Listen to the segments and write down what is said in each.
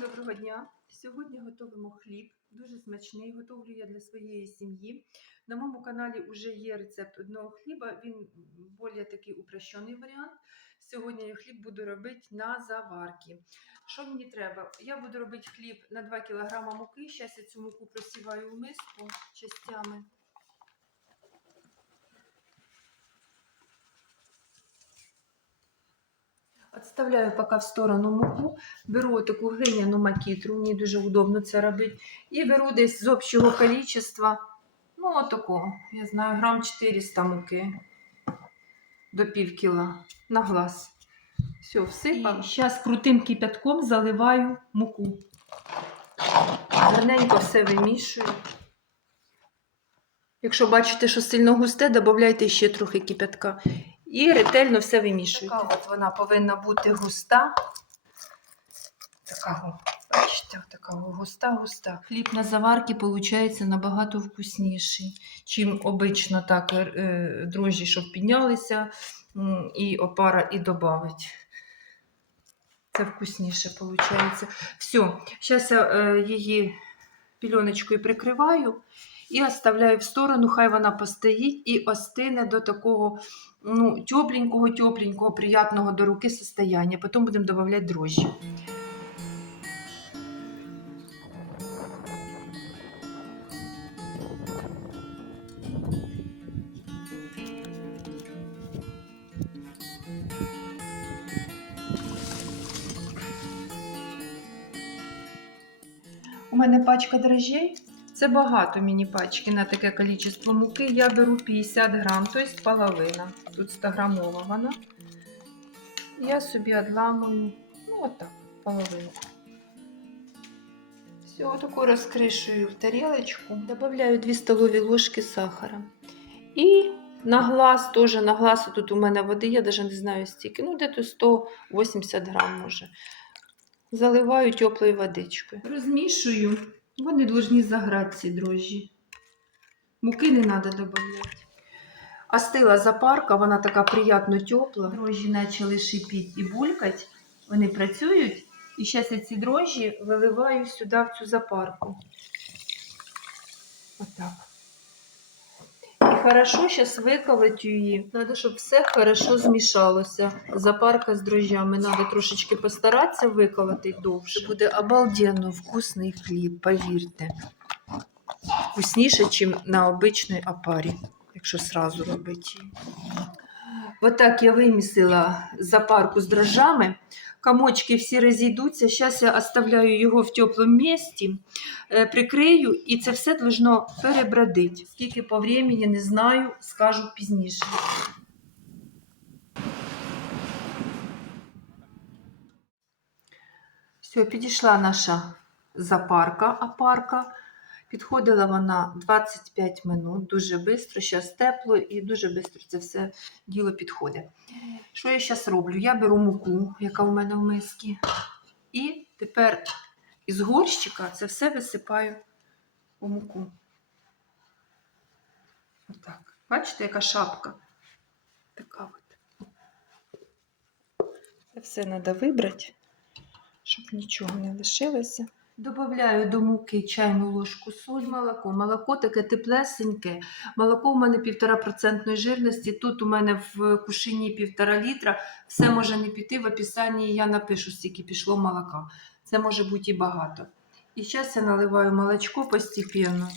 доброго дня! Сьогодні готуємо хліб, дуже смачний. Готовлю я для своєї сім'ї. На моєму каналі вже є рецепт одного хліба. Він більш такий упрощений варіант. Сьогодні я хліб буду робити на заварки. Що мені треба? Я буду робити хліб на 2 кг муки. Зараз я цю муку просіваю в миску частями. Отставляю поки в сторону муку, беру таку глиняну макітру, мені дуже удобно це робити. І беру десь з общого количества, ну отакого, я знаю, грам 400 муки до пів кіла на глаз. Все, всипав. Зараз крутим кипятком заливаю муку. Гарненько все вимішую. Якщо бачите, що сильно густе, додайте ще трохи кипятка. І ретельно все вимішуєте. Така от вона повинна бути густа. Така, бачите, така густа-густа. Хліб на заварки виходить набагато вкусніший, чим обично так е, дрожжі, щоб піднялися, і опара і додавить. Це вкусніше виходить. Все, зараз я е, її пільоночкою прикриваю і оставляю в сторону, хай вона постоїть і остине до такого ну, тепленького, тепленького, приятного до руки состояния. Потім будемо додавати дрожжі. У мене пачка дрожжей. Це багато мені пачки на таке кількість муки. Я беру 50 грам, тобто половина. Тут 100 грамова вона. Я собі відламую, ну отак, половинку. Все, отаку розкришую в тарілочку. Добавляю 2 столові ложки сахара. І на глаз, теж на глаз, тут у мене води, я навіть не знаю стільки, ну десь 180 грам може. Заливаю теплою водичкою. Розмішую. Вони повинні заграти ці дрожжі. Муки не треба додавати. Остила запарка, вона така приємно тепла. Дрожжі почали шипіти і булькати. Вони працюють. І зараз я ці дрожжі виливаю сюди в цю запарку. Отак. Хорошо зараз виколоть її. Треба, щоб все хорошо змішалося. Запарка з дрожжами. Треба трошечки постаратися виколоти довше. Буде обалденно вкусний хліб, повірте. Вкусніше, ніж на обичній опарі, якщо сразу робити. Отак я вимісила запарку з дрожжами. Комочки всі розійдуться. Зараз я оставляю його в теплому місці, е, прикрию, і це все должно перебродити. Скільки по времени, не знаю, скажу пізніше. Все, підійшла наша запарка, апарка. Підходила вона 25 минут, дуже швидко, зараз тепло і дуже швидко це все діло підходить. Що я зараз роблю? Я беру муку, яка у мене в мисці, і тепер із горщика це все висипаю у муку. Отак. Бачите, яка шапка? Така от. Це все треба вибрати, щоб нічого не лишилося. Добавляю до муки чайну ложку соль, молоко. Молоко таке теплесеньке. Молоко у мене 1,5% жирності. Тут у мене в кушині 1,5 літра. Все може не піти. В описанні я напишу, скільки пішло молока. Це може бути і багато. І зараз я наливаю молочко постепенно.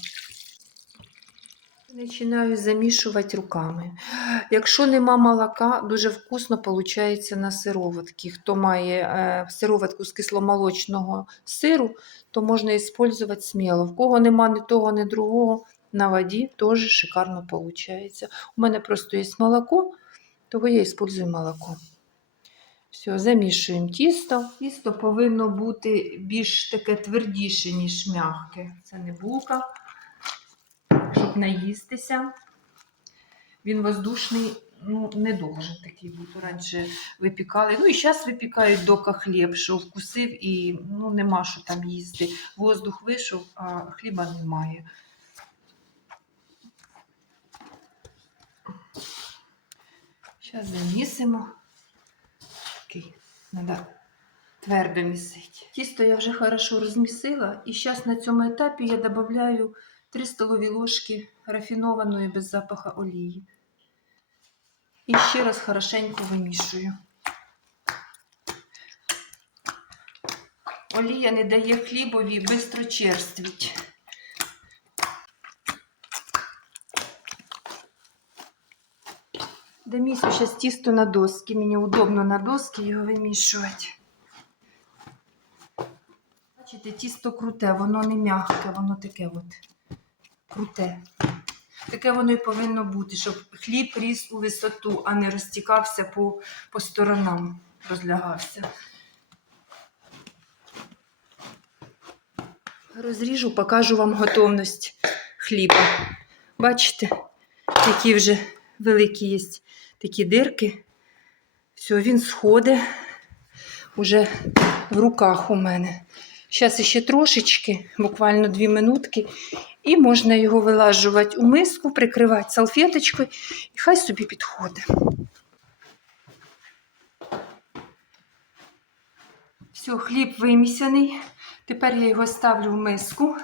Починаю замішувати руками. Якщо нема молока, дуже вкусно виходить на сироватки. Хто має е, сироватку з кисломолочного сиру, то можна використовувати сміло. В кого нема ні того, ні другого, на воді теж шикарно виходить. У мене просто є молоко, того я використовую молоко. Все, замішуємо тісто. Тісто повинно бути більш таке твердіше, ніж м'яке. Це не булка щоб наїстися. Він воздушний, ну, не должен такий бути. Раніше випікали. Ну і зараз випікають дока хліб, що вкусив і ну, нема що там їсти. Воздух вийшов, а хліба немає. Зараз замісимо. Такий, треба твердо місить. Тісто я вже хорошо розмісила, і зараз на цьому етапі я додаю 3 столові ложки рафінованої без запаха олії. І ще раз хорошенько вимішую. Олія не дає хлібові бистро черствіть. Домісю зараз тісто на доски. Мені удобно на доски його вимішувати. Бачите, тісто круте, воно не м'яке, воно таке от круте. Таке воно і повинно бути, щоб хліб ріс у висоту, а не розтікався по, по сторонам, розлягався. Розріжу, покажу вам готовність хліба. Бачите, які вже великі є такі дирки. Все, він сходить уже в руках у мене. Зараз ще трошечки, буквально 2 минутки, і можна його вилажувати у миску, прикривати салфеточкою, і хай собі підходить. Все, хліб вимісяний. Тепер я його ставлю в миску,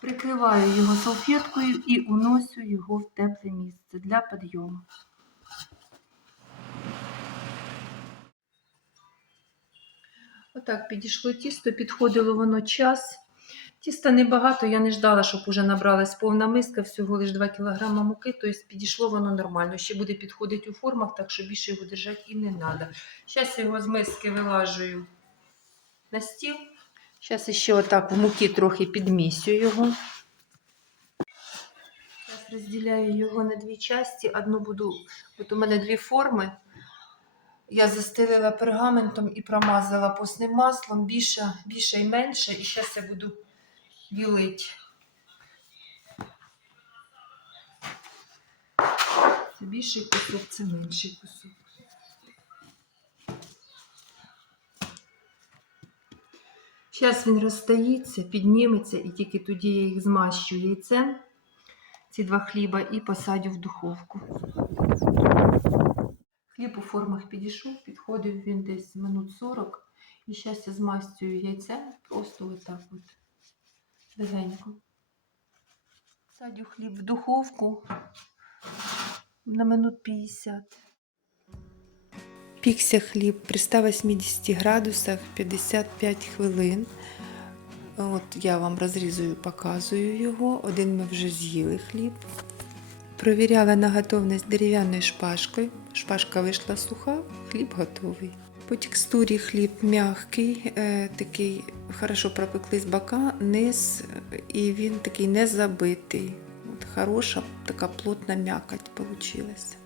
прикриваю його салфеткою і уносю його в тепле місце для підйому. Отак підійшло тісто, підходило воно час. Тіста небагато, я не ждала, щоб уже набралась повна миска, всього лише 2 кг муки, тобто підійшло воно нормально. Ще буде підходити у формах, так що більше його держати і не треба. Зараз його з миски вилажую на стіл. Зараз ще отак в муки трохи підмісю його. Зараз розділяю його на дві часті. Одну буду, от у мене дві форми. Я застелила пергаментом і промазала постним маслом більше, більше і менше. І зараз я буду білити. Це більший кусок, це менший кусок. Зараз він розстається, підніметься, і тільки тоді я їх змащу яйцем, ці два хліба, і посадю в духовку. Хліб у формах підійшов, підходив він десь минут 40. І зараз я змастюю яйцем, просто отак от легенько. Садю хліб в духовку на минут 50. Пікся хліб при 180 градусах 55 хвилин. От я вам розрізую, показую його. Один ми вже з'їли хліб. Провіряла на готовність дерев'яною шпажкою. Шпажка вийшла суха, хліб готовий. По текстурі хліб м'який, е, такий хорошо пропекли з бока, низ, і він такий не забитий. От хороша така плотна м'якоть вийшла.